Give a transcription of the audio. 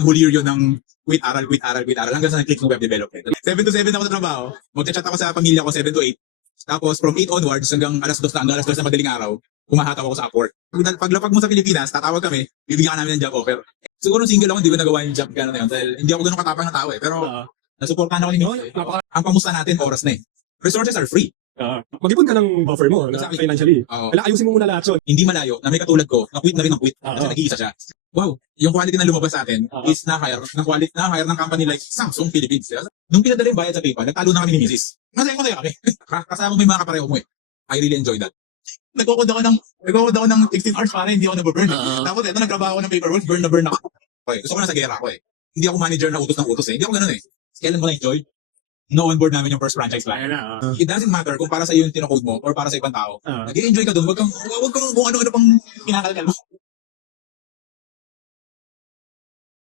Huli yun ng quit aral, quit aral, quit aral, hanggang sa nag-click ng web development. 7 to 7 ako sa trabaho. Magchat-chat ako sa pamilya ko 7 to 8. Tapos from 8 onwards hanggang alas 2 na, hanggang alas 2 na madaling araw, humahataw ako sa Upwork. Paglapag mo sa Pilipinas, tatawag kami, bibigyan ka namin ng job offer. Siguro single ako, hindi ko nagawa yung job gano'n na yun. Dahil hindi ako ganun katapang na tao eh. Pero nasuportahan ako ni Mix. Ang pamusta natin, oras na eh. Resources are free. Mag-ipon ka ng buffer mo na Exactly. financially. Oo. Kailangan ayusin mo muna lahat yun. Hindi malayo na may katulad ko, na-quit na rin ng quit. Kasi Oo. nag-iisa siya. Wow, yung quality na lumabas sa atin Oo. is na-hire ng company like Samsung Philippines. Nung pinadala yung bayad sa PayPal, nagtalo na kami ni Mrs. Masaya kami. Kasama mo yung mga kapareho mo eh. I really enjoy that. Nagkukod ako ng 16 hours para hindi ako nababurn. Tapos ito, nagtrabaho ako ng paperwork, burn na burn ako. Okay, gusto ko na sa gera ako eh. Hindi ako manager na utos ng utos eh. Hindi ako ganun eh. Kailan mo na-enjoy? No on board namin yung first franchise plan. It doesn't matter kung para sa iyo yung tinocode mo or para sa ibang tao. Nag-i-enjoy ka doon, wag kang kung ano-ano pang kinakalkal mo.